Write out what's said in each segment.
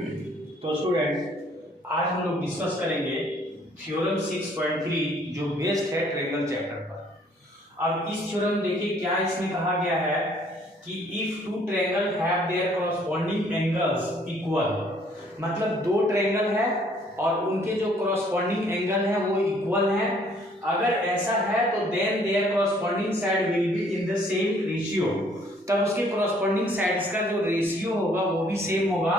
तो स्टूडेंट्स आज हम लोग डिस्कस करेंगे थ्योरम 6.3 जो बेस्ड है ट्रायंगल चैप्टर पर। अब इस थ्योरम देखिए क्या इसमें कहा गया है कि if two triangle have their corresponding angles equal, मतलब दो ट्रायंगल है और उनके जो कॉरस्पॉन्डिंग एंगल है वो इक्वल है। अगर ऐसा है तो then their corresponding side will be in the same ratio, तब उसके कॉरस्पॉन्डिंग साइड्स का जो रेशियो होगा वो भी सेम होगा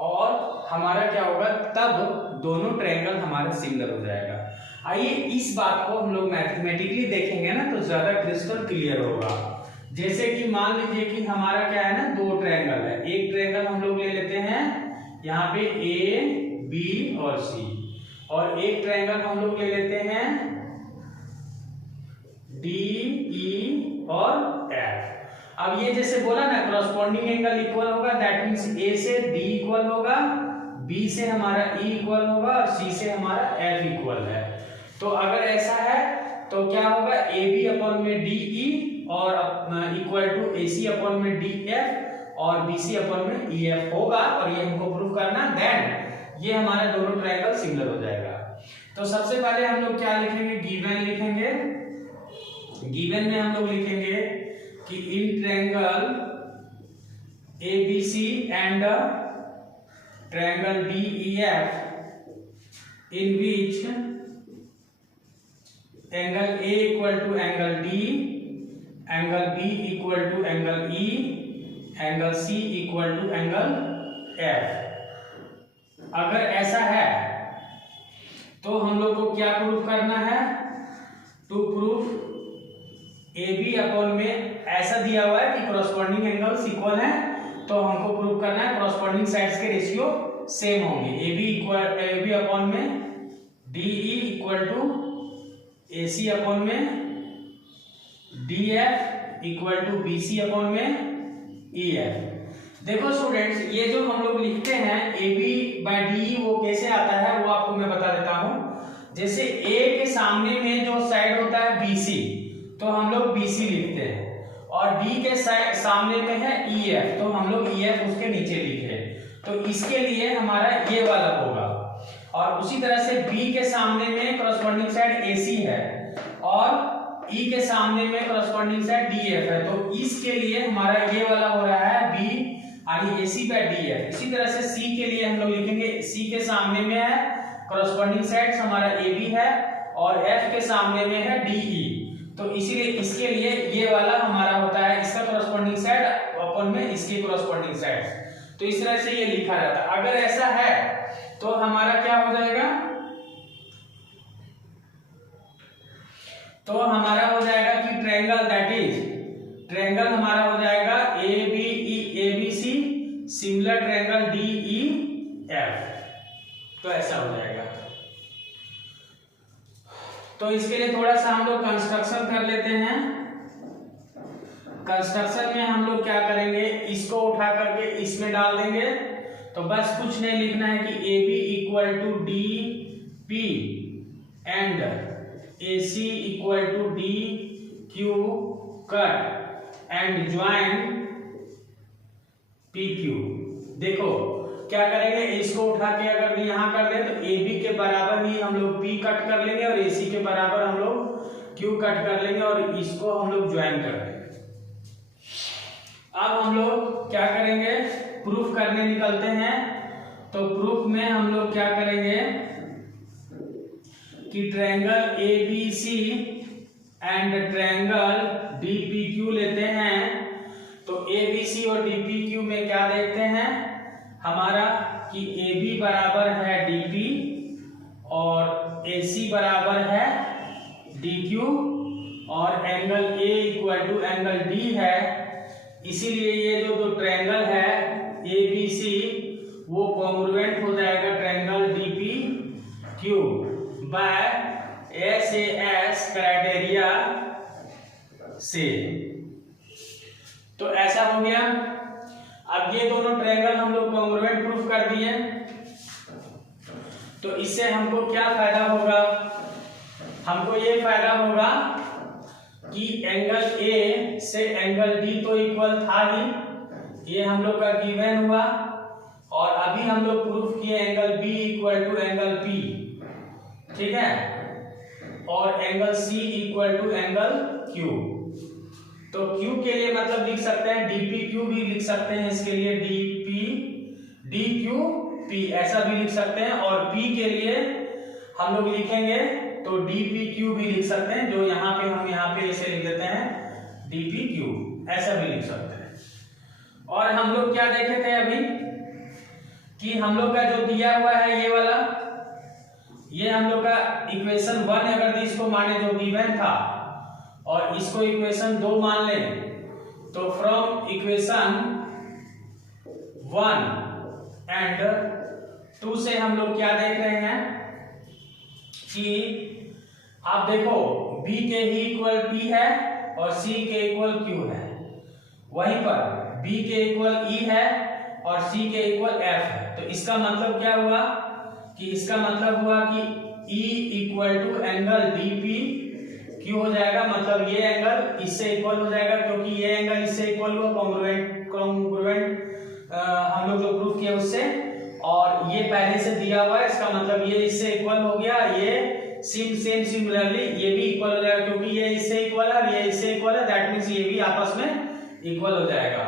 और हमारा क्या होगा, तब दोनों ट्रायंगल हमारा सिमिलर हो जाएगा। आइए इस बात को हम लोग मैथमेटिकली देखेंगे ना तो ज्यादा क्रिस्टल क्लियर होगा। जैसे कि मान लीजिए कि हमारा क्या है ना, दो ट्रायंगल है। एक ट्रायंगल हम लोग ले लेते हैं यहाँ पे ए बी और सी, और एक ट्रायंगल हम लोग ले लेते हैं डी ई और एफ। अब ये जैसे बोला ना कॉरस्पॉन्डिंग एंगल इक्वल होगा, दैट मींस ए से डी इक्वल होगा, बी से हमारा ई इक्वल होगा और सी से हमारा एफ इक्वल है। तो अगर ऐसा है तो क्या होगा, ए बी अपॉन में डी ई और equal to A C upon में डी एफ और बी सी अपॉन में ई एफ होगा, और ये हमको प्रूव करना, देन ये हमारा दोनों ट्रायंगल सिमिलर हो जाएगा। तो सबसे पहले हम लोग क्या लिखेंगे, गिवन लिखेंगे। गिवन में हम लोग लिखेंगे कि in triangle ABC and triangle DEF in which angle A equal to angle D, angle B equal to angle E, angle C equal to angle F। अगर ऐसा है तो हम लोग को क्या प्रूफ करना है, to proof A B upon में ऐसा दिया हुआ है कि कॉरस्पॉन्डिंग एंगल्स इक्वल है, तो हमको प्रूव करना है कॉरस्पॉन्डिंग साइड्स के रेशियो सेम होंगे। ए बी अपॉन में D E equal to A C upon में D F equal to B C upon में ई एफ। देखो स्टूडेंट्स, ये जो हम लोग लिखते हैं A B by D E वो कैसे आता है वो आपको मैं बता देता हूं। जैसे ए के सामने में जो साइड होता है बी सी, तो हम लोग BC लिखते हैं, और D के सामने में है EF, तो हम लोग EF उसके नीचे लिखे। तो इसके लिए हमारा ये वाला होगा। और उसी तरह से B के सामने में कॉरस्पॉन्डिंग साइड AC है और E के सामने में कॉरस्पॉन्डिंग साइड DF है, तो इसके लिए हमारा ये वाला हो रहा है B यानी AC बाय DF। इसी तरह से C के लिए हम लोग लिखेंगे, C के सामने में है कॉरस्पॉन्डिंग साइड हमारा AB है और F के सामने में है DE, तो इसीलिए इसके लिए ये वाला हमारा होता है इसका कॉरस्पॉन्डिंग साइड अपन में इसके कॉरस्पॉन्डिंग साइड। तो इस तरह से ये लिखा जाता है। अगर ऐसा है तो हमारा क्या हो जाएगा, तो हमारा हो जाएगा कि ट्रायंगल दैट इज ट्रायंगल हमारा हो जाएगा A B C similar triangle D E F. तो ऐसा हो जाएगा। तो इसके लिए थोड़ा सा हम लोग कंस्ट्रक्शन कर लेते हैं। कंस्ट्रक्शन में हम लोग क्या करेंगे, इसको उठा करके इसमें डाल देंगे। तो बस कुछ नहीं लिखना है कि A B equal to D P and A C equal to D Q cut and join P Q. देखो क्या करेंगे, इसको उठा के अगर यहां कर ले तो ए बी के बराबर ही हम लोग पी कट कर लेंगे और ए सी के बराबर हम लोग क्यू कट कर लेंगे और इसको हम लोग ज्वाइन कर देंगे। अब हम लोग क्या करेंगे, प्रूफ करने निकलते हैं। तो प्रूफ में हम लोग क्या करेंगे कि triangle A B C and triangle D P Q लेते हैं। तो ए बी सी और डी पी क्यू में क्या देखते हैं हमारा कि ए बी बराबर है डी पी और ए सी बराबर है डी क्यू और angle A equal to angle D है। इसीलिए ये जो दो ट्रायंगल है ए बी सी वो कॉन्ग्रुएंट हो जाएगा triangle D P Q by SAS criteria से। तो ऐसा हो गया। अब ये दोनों ट्रायंगल हम लोग कॉन्ग्रुएंट प्रूफ कर दिए, तो इससे हमको क्या फायदा होगा, हमको ये फायदा होगा कि एंगल ए से एंगल डी तो इक्वल था ही, ये हम लोग का गिवन हुआ, और अभी हम लोग प्रूफ किए angle B equal to angle P, ठीक है, और angle C equal to angle Q. तो क्यू के लिए मतलब लिख सकते हैं डीपी क्यू भी लिख सकते हैं, इसके लिए डीपी डी क्यू पी ऐसा भी लिख सकते हैं, और पी के लिए हम लोग लिखेंगे तो डीपी क्यू भी लिख सकते हैं, जो यहाँ पे हम यहाँ पे ऐसे लिख देते हैं डीपी क्यू, ऐसा भी लिख सकते हैं। और हम लोग क्या देखे थे अभी कि हम लोग का जो दिया हुआ है ये वाला, ये हम लोग का इक्वेशन 1 अगर इसको माने जो गिवन था, और इसको इक्वेशन 2 मान ले, तो फ्रॉम इक्वेशन 1 एंड 2 से हम लोग क्या देख रहे हैं कि आप देखो b के ही इक्वल p है और c के इक्वल q है, वहीं पर b के इक्वल e है और c के इक्वल f है। तो इसका मतलब क्या हुआ कि इसका मतलब हुआ कि e equal to angle dp q हो जाएगा, मतलब ये एंगल इससे इक्वल हो जाएगा, क्योंकि ये एंगल इससे इक्वल हुआ कॉन्ग्रुएंट हम लोग जो प्रूफ किया उससे, और ये पहले से दिया हुआ है, इसका मतलब ये इससे इक्वल हो गया, ये सिमिलरली ये भी इक्वल हो जाएगा, क्योंकि ये इससे इक्वल है और ये इससे इक्वल है, दैट मींस ये भी आपस में इक्वल हो जाएगा।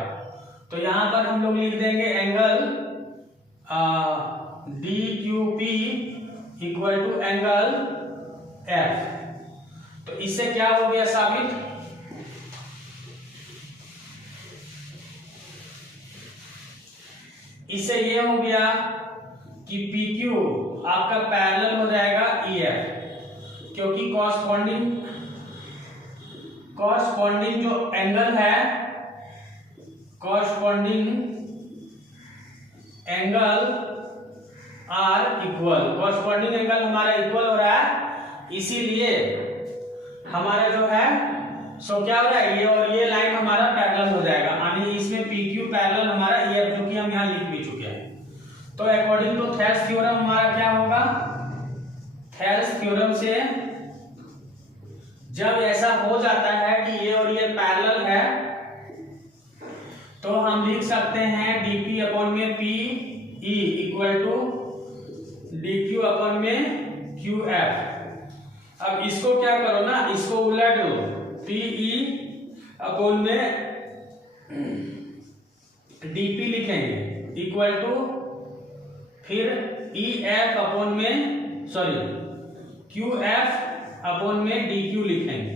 तो यहाँ पर हम लोग लिख देंगे angle D Q P equal to angle F. तो इससे क्या हो गया साबित, इससे ये हो गया कि PQ आपका पैरेलल हो जाएगा EF, क्योंकि कॉरस्पॉन्डिंग जो एंगल है, corresponding angle are equal, corresponding angle हमारा इक्वल हो रहा है, इसीलिए हमारा जो है सो क्या हो रहा है, ये और ये लाइन हमारा पैरेलल हो जाएगा, यानी इसमें PQ पैरेलल हमारा EF, जो कि हम यहाँ लिख भी चुके हैं। तो अकॉर्डिंग टू थेल्स थ्योरम हमारा क्या होगा, थेल्स थ्योरम से जब ऐसा हो जाता है कि ये और ये पैरेलल है, तो हम लिख सकते हैं dp अपॉन में p e equal to dq upon में qf। अब इसको क्या करो ना, इसको उलट लो, p e अपॉन में dp लिखेंगे इक्वल टू फिर EF अपॉन में QF अपॉन में DQ लिखेंगे।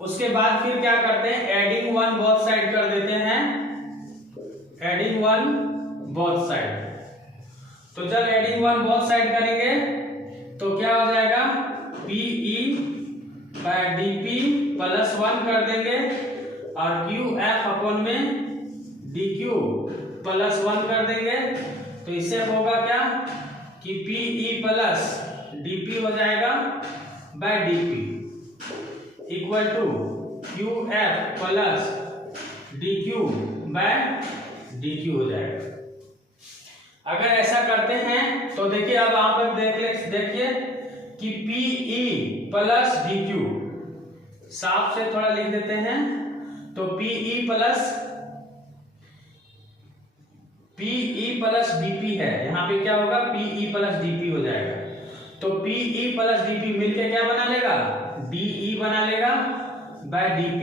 उसके बाद फिर क्या करते हैं, एडिंग वन बोथ साइड कर देते हैं, एडिंग वन बोथ साइड। तो जब एडिंग वन बोथ साइड करेंगे तो क्या हो जाएगा, PE बाय DP प्लस 1 कर देंगे, और QF अपॉन में DQ प्लस 1 कर देंगे। तो इससे होगा क्या कि PE प्लस DP हो जाएगा by DP equal to QF plus DQ by DQ हो जाएगा। अगर ऐसा करते हैं तो देखिए, अब आप देखिए कि PE प्लस DQ, साफ से थोड़ा लिख देते हैं, तो PE प्लस DP है, यहाँ पे क्या होगा, PE प्लस DP हो जाएगा। तो PE प्लस DP मिलके क्या बना लेगा, DE बना लेगा बाय DP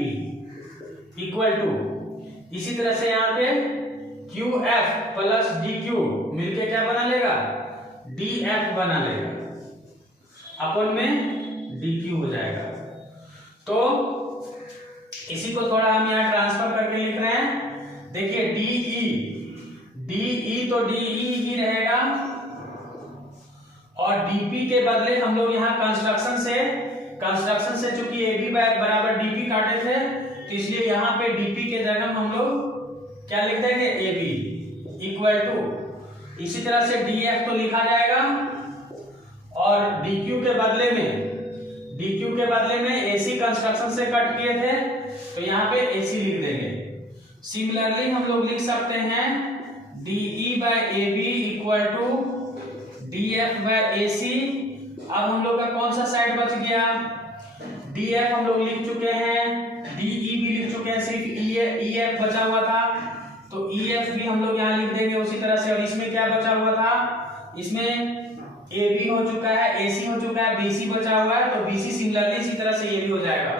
इक्वल टू, इसी तरह से यहाँ पे QF प्लस DQ मिलके क्या बना लेगा, DF बना लेगा, अपन में DQ हो जाएगा। तो इसी को थोड़ा हम यहाँ ट्रांसफर करके लिख रहे हैं। देखिए DE तो DE ही रहेगा, और DP के बदले हम लोग यहाँ कंस्ट्रक्शन से चूंकि AB बराबर DP काटे थे, तो इसलिए यहाँ पे DP के जगह हम लोग क्या लिख देंगे, AB इक्वल टू, इसी तरह से DF तो लिखा जाएगा, और DQ के बदले में AC कंस्ट्रक्शन से कट किए थे, तो यहाँ पे AC लिख देंगे। सिमिलरली हम लोग लिख सकते हैं DE by AB equal to DF by AC। अब हम लोग का कौन सा साइड बच गया, DF हम लोग लिख चुके हैं, DE भी लिख चुके हैं, सिर्फ EF बचा हुआ था। तो ई एफ भी हम लोग यहाँ लिख देंगे उसी तरह से। और इसमें क्या बचा हुआ था, इसमें ए बी हो चुका है, ए सी हो चुका है, बी सी बचा हुआ है, तो बी सी सिमिलरली इसी तरह से ये भी हो जाएगा।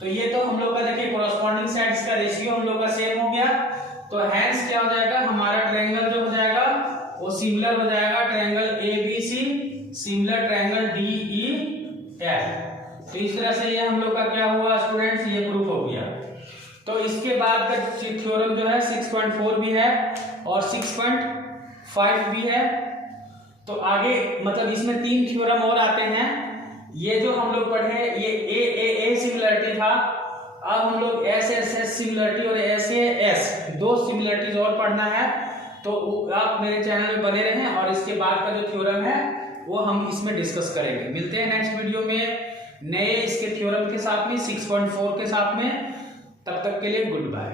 तो ये तो हम लोग का देखिए कॉरस्पॉन्डिंग साइड्स का रेशियो हम लोग का सेम हो गया। तो हैंस क्या हो जाएगा, हमारा ट्रायंगल जो हो जाएगा वो सिमिलर हो जाएगा triangle A B C similar triangle D E F. तो इस तरह से ये हम लोग का क्या हुआ स्टूडेंट्स, ये प्रूफ हो गया। तो इसके बाद का थ्योरम जो है 6.4 भी है और 6.5 भी है। तो आगे मतलब इसमें 3 थ्योरम और आते हैं। ये जो हम लोग पढ़े ये ए सिमिलरिटी था, अब हम लोग एस सिमिलरिटी और एस 2 सिमिलरिटीज और पढ़ना है। तो आप मेरे चैनल में बने रहें और इसके बाद का जो थ्योरम है वो हम इसमें डिस्कस करेंगे। मिलते हैं नेक्स्ट वीडियो में नए इसके थ्योरम के साथ में 6.4 के साथ में। तब तक के लिए गुड बाय।